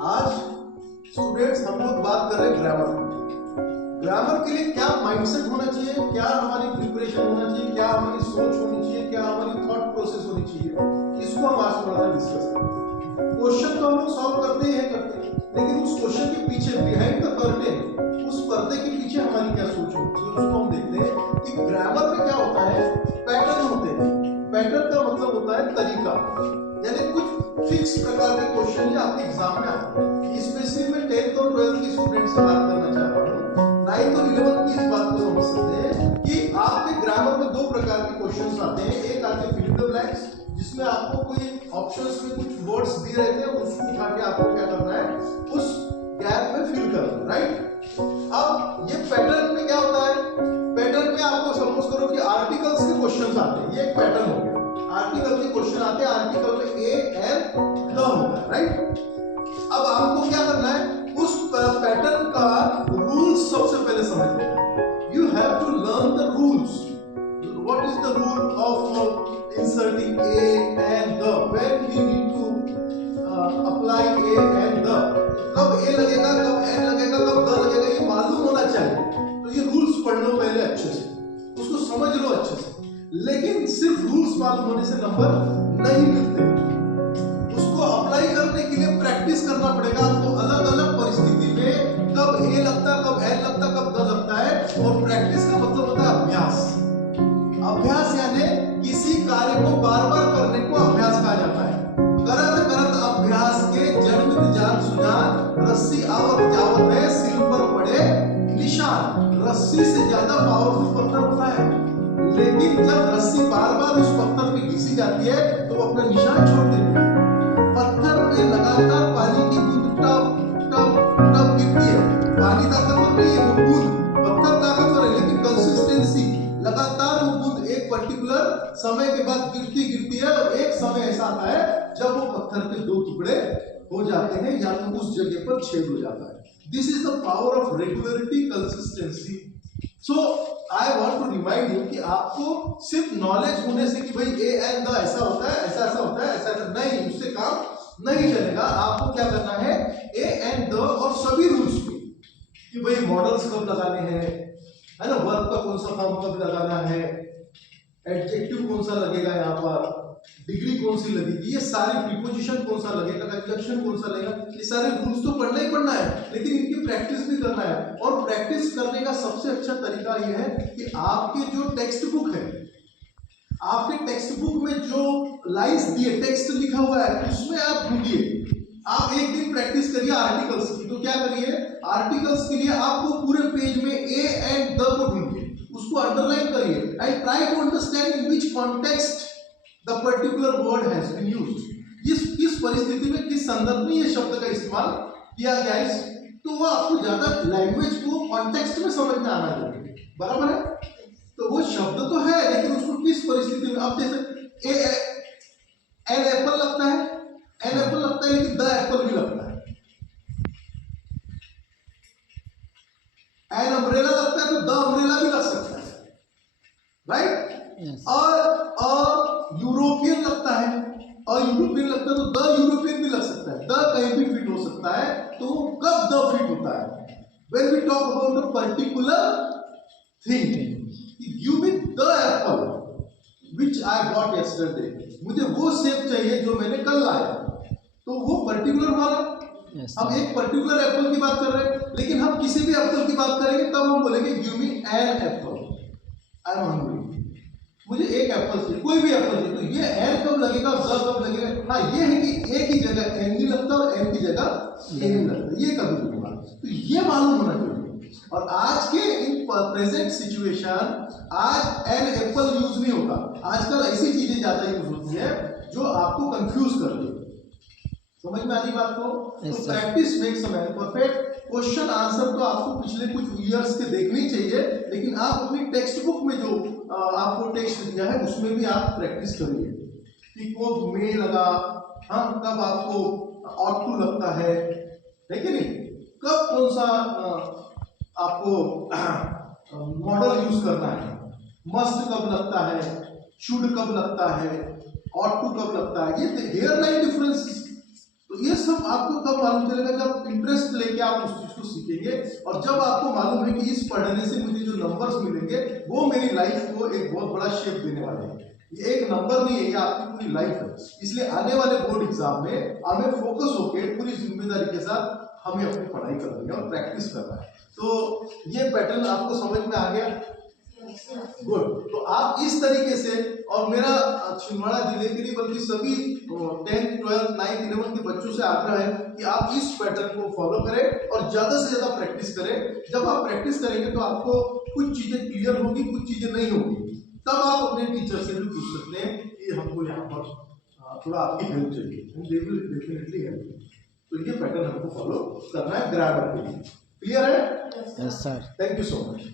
आज स्टूडेंट्स हम लोग बात कर रहे हैं ग्रामर। ग्रामर के लिए क्या माइंडसेट होना चाहिए, क्या हमारी प्रिपरेशन होना चाहिए, क्या हमारी सोच होनी चाहिए, क्या हमारी थॉट प्रोसेस होनी चाहिए, इसको हम आज थोड़ा सा डिस्कस करेंगे। क्वेश्चन तो हम लोग सॉल्व करते ही करते हैं, लेकिन उस क्वेश्चन के पीछे बिहाइंड द कर्टेन, उस पर्दे के पीछे हमारी क्या सोच होनी चाहिए, उसको हम देखते हैं कि ग्रामर में क्या होता है। पैटर्न होते हैं। पैटर्न का मतलब होता है तरीका, यानी कुछ फिक्स प्रकार के क्वेश्चन आपके एग्जाम में आते हैं। स्पेशली मैं 10th और 12th के स्टूडेंट से बात करना चाह रहा हूँ। 9th और 11th की इस बात को समझ सकते हैं कि आपके ग्रामर में दो प्रकार के क्वेश्चंस आते हैं। एक आते हैं फिल इन द ब्लैंक्स, जिसमें आपको कोई ऑप्शंस में कुछ वर्ड्स दिए रहते हैं, उसको उठा के आपको क्या करना है, उस गैप में फिल करना है, राइट। अब ये पैटर्न में क्या होता है, पैटर्न में आपको सपोज करो कि आर्टिकल्स के क्वेश्चंस आते हैं, ये एक पैटर्न हो गया। आर्टिकल के क्वेश्चन आते हैं, आर्टिकल में ए एंड द होता है, राइट। अब आपको क्या करना है, उस पैटर्न का रूल्स सबसे पहले समझ लेना। You have to learn the rules. What is the rule of inserting a and the, when we need to apply a and the, कब ए लगेगा, कब एन लगेगा, कब द लगेगा, ये मालूम होना चाहिए। तो ये रूल्स पढ़ लो पहले अच्छे से, उसको समझ लो अच्छे से। लेकिन सिर्फ रूल्स मालूम होने से नंबर नहीं मिलते, उसको अप्लाई करने के लिए प्रैक्टिस करना पड़ेगा आपको। अलग अलग परिस्थिति में कब ए लगता है, कब एन लगता है, कब द लगता है। और प्रैक्टिस का मतलब होता है अभ्यास। अभ्यास यानी किसी कार्य को बार बार करने को अभ्यास कहा जाता है। करत करत अभ्यास के जन्म जान सुजान, रस्सी आवत जावत है सिर पर पड़े निशान। रस्सी से ज्यादा पावरफुल पत्थर होता है, लेकिन जब रस्सी बार बार उस पत्थर पे घिसी जाती है तो वो अपना निशान छोड़ देती है। पत्थर पे लगातार पानी की बूंद टप टप टप गिरती है। पानी ताकतवर नहीं है, वो बूंद, पत्थर ताकतवर है, लेकिन कंसिस्टेंसी, लगातार वो बूंद एक पर्टिकुलर समय के बाद गिरती गिरती है, और एक समय ऐसा आता है जब वो पत्थर के दो टुकड़े हो जाते हैं, या तो उस जगह पर छेद हो जाता है। This is the power of regularity, consistency. So I want to remind you कि आपको सिर्फ नॉलेज होने से कि भाई ए एंड द ऐसा होता है, ऐसा ऐसा होता है, ऐसा नहीं, उससे काम नहीं चलेगा। आपको क्या करना है, ए एंड द और सभी रूल्स पे, कि भाई मॉडल्स कब लगाने हैं, है ना, वर्ब का कौन सा फॉर्म कब लगाना है, एडजेक्टिव कौन सा लगेगा, यहाँ पर डिग्री कौन सी लगेगी, ये सारी प्रीपोजिशन कौन सा लगेगा, कंजंक्शन कौन सा लगेगा, ये सारे रूल्स तो पढ़ना ही पढ़ना है, लेकिन इनकी प्रैक्टिस भी करना है। और प्रैक्टिस करने का सबसे अच्छा तरीका ये है कि आपके जो टेक्स्ट बुक है, आपके टेक्स्ट बुक में जो लाइंस दिए, टेक्स्ट लिखा हुआ है, उसमें आप ढूंढिए। आप एक दिन प्रैक्टिस करिए आर्टिकल्स की, तो क्या करिए, आर्टिकल्स के लिए आपको पूरे पेज में ए एंड द को ढूंढिए, उसको अंडरलाइन करिए and try to understand in which context the particular word has been used. किस परिस्थिति में, किस संदर्भ में ये शब्द का इस्तेमाल किया गया है, तो वो आपको ज्यादा लैंग्वेज को कॉन्टेक्स्ट में समझ में आना चाहिए, बराबर है। तो वो शब्द तो है, लेकिन उसको किस परिस्थिति में, अब जैसे एन एप्पल लगता है, एन एप्पल लगता है, लेकिन द एप्पल भी लगता है। एन अम्ब्रेला लगता है तो द अम्ब्रेला भी लग सकता है, राइट। और यूरोपियन लगता है, और यूरोपियन लगता है तो द यूरोपियन भी लग सकता है। द कहीं भी फिट हो सकता है, तो कब द फिट होता है, when we talk about a particular thing, give me the apple which I bought yesterday, मुझे वो सेब चाहिए जो मैंने कल लाया, तो वो पर्टिकुलर वाला। हम एक पर्टिकुलर एप्पल की बात कर रहे हैं, लेकिन हम किसी भी एप्पल की बात करेंगे तब हम बोलेंगे give me an apple, I am hungry, मुझे एक एप्पल चाहिए, कोई भी एप्पल चाहिए। तो ये एन कब लगेगा, द कब लगेगा। हाँ, ये है कि ए की जगह एन नहीं लगता और एन की जगह ए नहीं लगता, ये कभी नहीं होगा। तो ये मालूम होना चाहिए। और आज के इन प्रेजेंट सिचुएशन, आज एन एप्पल यूज नहीं होता, आजकल ऐसी चीजें ज्यादा यूज होती है जो आपको कंफ्यूज कर देती है। समझ में आती बात को? तो practice makes a man perfect. Question answer तो आपको पिछले कुछ ईयर्स के देखने चाहिए, लेकिन आप अपनी टेक्स्ट बुक में जो आपको टेक्स्ट दिया है उसमें भी आप प्रैक्टिस करिए कि कब मे लगा, हाँ, कब आपको ऑट टू लगता है कि नहीं, कब कौन सा आपको मॉडल यूज करना है, मस्ट कब लगता है, शुड कब लगता है, ऑट टू कब लगता है। ये हेयर लाइन डिफरेंस तो ये सब आपको तब मालूम चलेगा जब इंटरेस्ट लेके आप उस चीज को सीखेंगे, और जब आपको मालूम है कि इस पढ़ने से मुझे जो नंबर्स मिलेंगे वो मेरी लाइफ को एक बहुत बड़ा शेप देने वाले हैं। ये एक नंबर नहीं है, ये आपकी पूरी लाइफ है। इसलिए आने वाले बोर्ड एग्जाम में हमें फोकस होकर पूरी जिम्मेदारी के साथ हमें अपनी पढ़ाई करनी है और प्रैक्टिस करना है। तो ये पैटर्न आपको समझ में आ गया? गुड। तो आप इस तरीके से, और मेरा छिंदवाड़ा जिले के लिए बल्कि सभी 10th 12th 9th 11th के बच्चों से आग्रह है कि आप इस पैटर्न को फॉलो करें और ज्यादा से ज्यादा प्रैक्टिस करें। जब आप प्रैक्टिस करेंगे तो आपको कुछ चीजें क्लियर होगी, कुछ चीजें नहीं होगी, तब आप अपने टीचर से भी पूछ सकते हैं कि हमको यहाँ पर थोड़ा आपकी हेल्प चाहिए, दे विल डेफिनेटली हेल्प। तो ये पैटर्न हमको फॉलो करना है ग्रामर के लिए। क्लियर है? Yes sir. Thank you so much.